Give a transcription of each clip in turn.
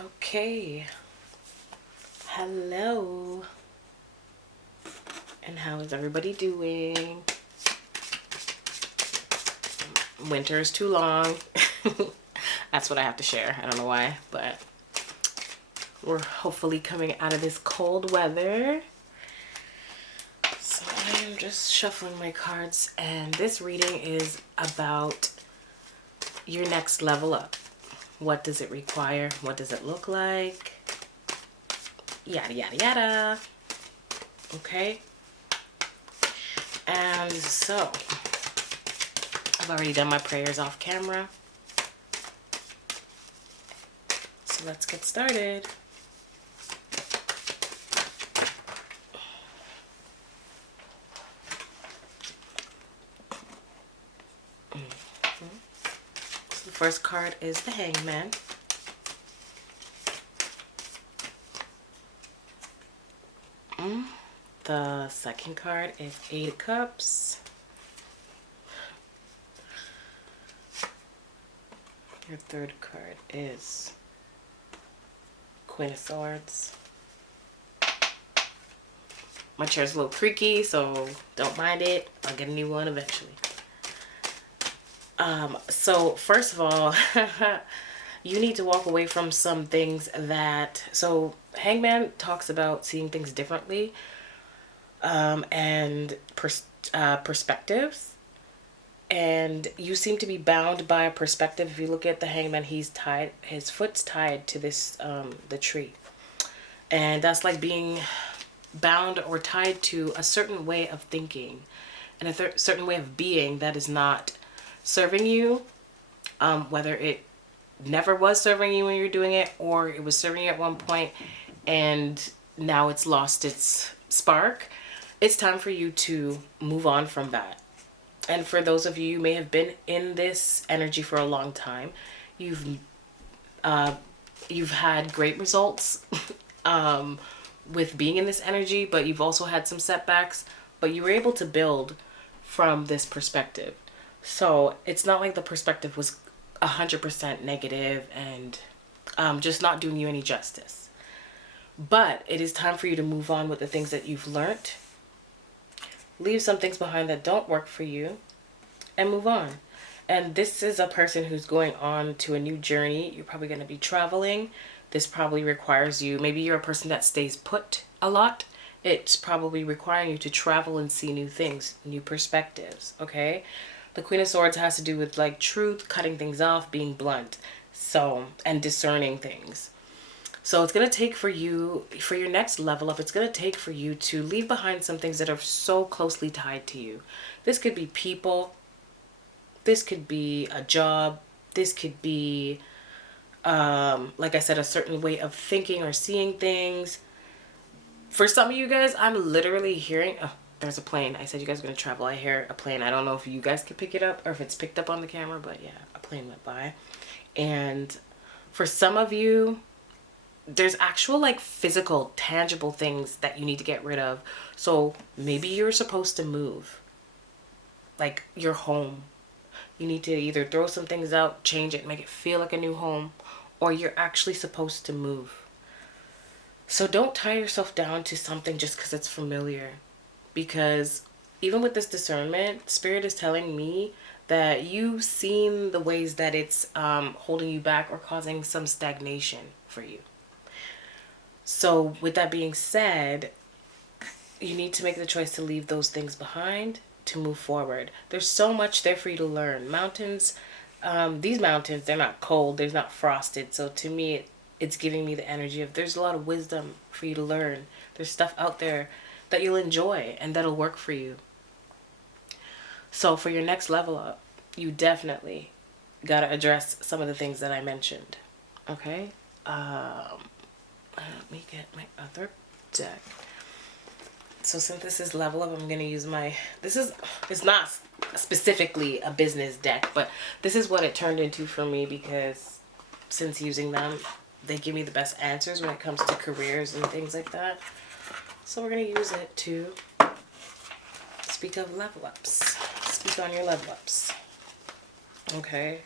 Okay, hello, and how is everybody doing? Winter is too long. That's what I have to share. I don't know why, but we're hopefully coming out of this cold weather. So I am just shuffling my cards, and this reading is about your next level up. What does it require? What does it look like? Yada, yada, yada. Okay. And so, I've already done my prayers off camera. So let's get started. So the first card is the Hangman. The second card is Eight of Cups. Your third card is Queen of Swords. My chair's a little creaky, so don't mind it. I'll get a new one eventually. So first of all, you need to walk away from some things that... So Hangman talks about seeing things differently and perspectives. And you seem to be bound by a perspective. If you look at the Hangman, he's tied, his foot's tied to this, the tree. And that's like being bound or tied to a certain way of thinking and a certain way of being that is not serving you, whether it never was serving you when you're doing it, or it was serving you at one point and now it's lost its spark. It's time for you to move on from that. And for those of you who may have been in this energy for a long time, you've had great results with being in this energy, but you've also had some setbacks, but you were able to build from this perspective. So it's not like the perspective was 100% negative and just not doing you any justice. But it is time for you to move on with the things that you've learned. Leave some things behind that don't work for you and move on. And this is a person who's going on to a new journey. You're probably going to be traveling. This probably requires you, maybe you're a person that stays put a lot. It's probably requiring you to travel and see new things, new perspectives, okay? The Queen of Swords has to do with like truth, cutting things off, being blunt, so, and discerning things. So it's going to take for you, for your next level up, it's going to take for you to leave behind some things that are so closely tied to you. This could be people. This could be a job. This could be, like I said, a certain way of thinking or seeing things. For some of you guys, I'm literally hearing... Oh, there's a plane. I said you guys are going to travel. I hear a plane. I don't know if you guys can pick it up or if it's picked up on the camera, but yeah, a plane went by. And for some of you, there's actual like physical, tangible things that you need to get rid of. So maybe you're supposed to move, like your home. You need to either throw some things out, change it, make it feel like a new home, or you're actually supposed to move. So don't tie yourself down to something just because it's familiar. Because even with this discernment, Spirit is telling me that you've seen the ways that it's holding you back or causing some stagnation for you. So with that being said, you need to make the choice to leave those things behind, to move forward. There's so much there for you to learn. Mountains, these mountains, they're not cold, they're not frosted. So to me, it's giving me the energy of there's a lot of wisdom for you to learn. There's stuff out there that you'll enjoy and that'll work for you. So for your next level up, you definitely got to address some of the things that I mentioned. Okay? Let me get my other deck. So since this is level up, I'm going to use my... It's not specifically a business deck, but this is what it turned into for me because since using them, they give me the best answers when it comes to careers and things like that. So we're going to use it to speak of level ups. Speak on your level ups. Okay.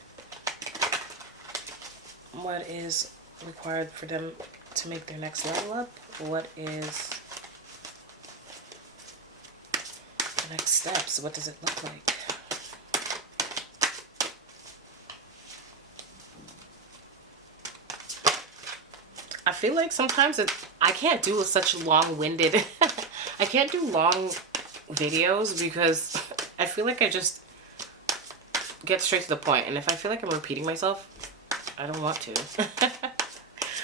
What is required for them to make their next level up? What is the next steps? What does it look like? I feel like sometimes I can't do such long-winded I can't do long videos because I feel like I just get straight to the point, and if I feel like I'm repeating myself, I don't want to.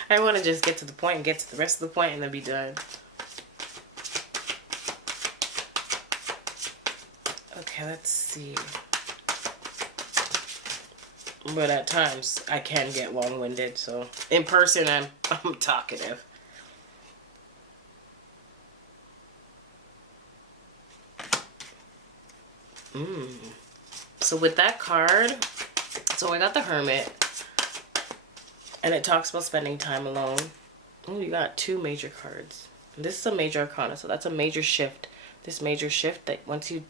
I want to just get to the point and get to the rest of the point and then be done. Okay, let's see. But at times I can get long-winded, so in person I'm talkative. So with that card, so I got the Hermit, and it talks about spending time alone. Oh, you got 2 major cards. This is a major arcana, so that's a major shift. This major shift, that once you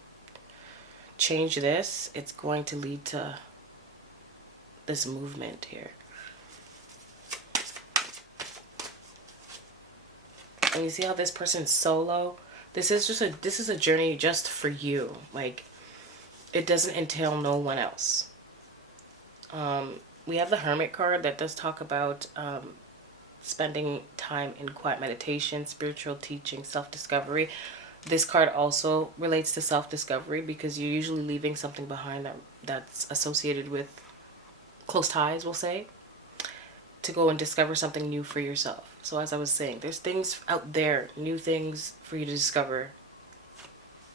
change this, it's going to lead to this movement here. And you see how this person's solo? This is a journey just for you. Like, it doesn't entail no one else. We have the Hermit card that does talk about spending time in quiet meditation, spiritual teaching, self-discovery. This card also relates to self-discovery because you're usually leaving something behind that's associated with close ties, we'll say, to go and discover something new for yourself. So as I was saying, there's things out there, new things for you to discover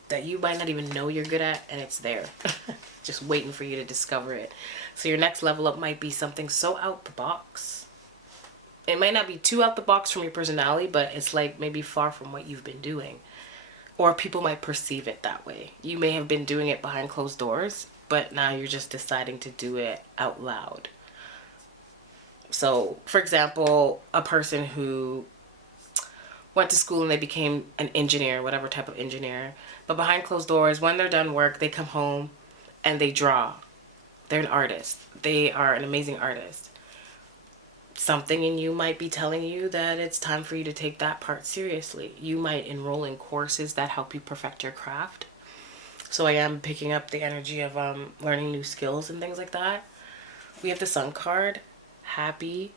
that you might not even know you're good at, and it's there. Just waiting for you to discover it. So your next level up might be something so out the box. It might not be too out the box from your personality, but it's like maybe far from what you've been doing. Or people might perceive it that way. You may have been doing it behind closed doors, but now you're just deciding to do it out loud. So, for example, a person who went to school and they became an engineer, whatever type of engineer, but behind closed doors, when they're done work, they come home and they draw. They're an artist. They are an amazing artist. Something in you might be telling you that it's time for you to take that part seriously. You might enroll in courses that help you perfect your craft. So I am picking up the energy of learning new skills and things like that. We have the Sun card. Happy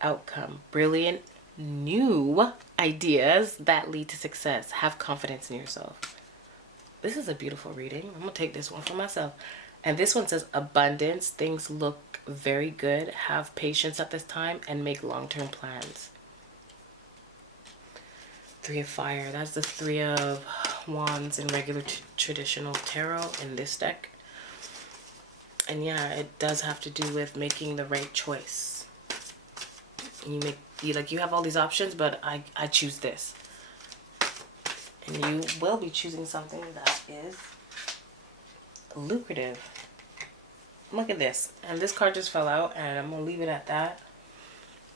outcome. Brilliant new ideas that lead to success. Have confidence in yourself. This is a beautiful reading. I'm going to take this one for myself. And this one says abundance. Things look very good. Have patience at this time and make long-term plans. 3 of Fire. That's the 3 of Wands in regular traditional tarot in this deck. And yeah, it does have to do with making the right choice. And you have all these options, but I choose this. And you will be choosing something that is lucrative. Look at this. And this card just fell out, and I'm going to leave it at that.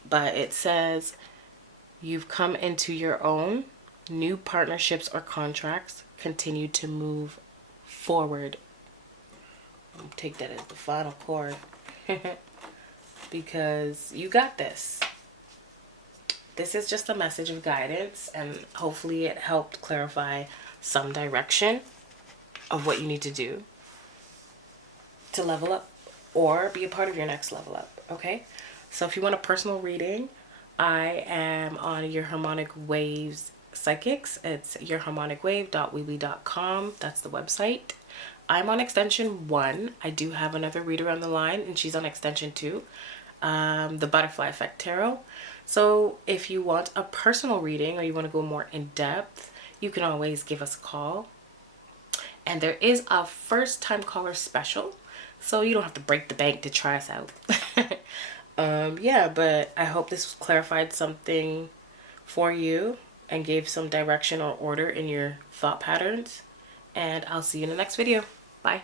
But it says, you've come into your own. New partnerships or contracts continue to move forward. I'll take that as the final chord. Because you got this. This is just a message of guidance, and hopefully it helped clarify some direction of what you need to do to level up or be a part of your next level up. Okay, so if you want a personal reading, I am on Your Harmonic Waves Psychics. It's yourharmonicwave.weebly.com. That's the website. I'm on extension 1. I do have another reader on the line, and she's on extension 2, the Butterfly Effect Tarot. So if you want a personal reading or you want to go more in depth, you can always give us a call. And there is a first time caller special, so you don't have to break the bank to try us out. Yeah, but I hope this clarified something for you and gave some direction or order in your thought patterns. And I'll see you in the next video. Bye.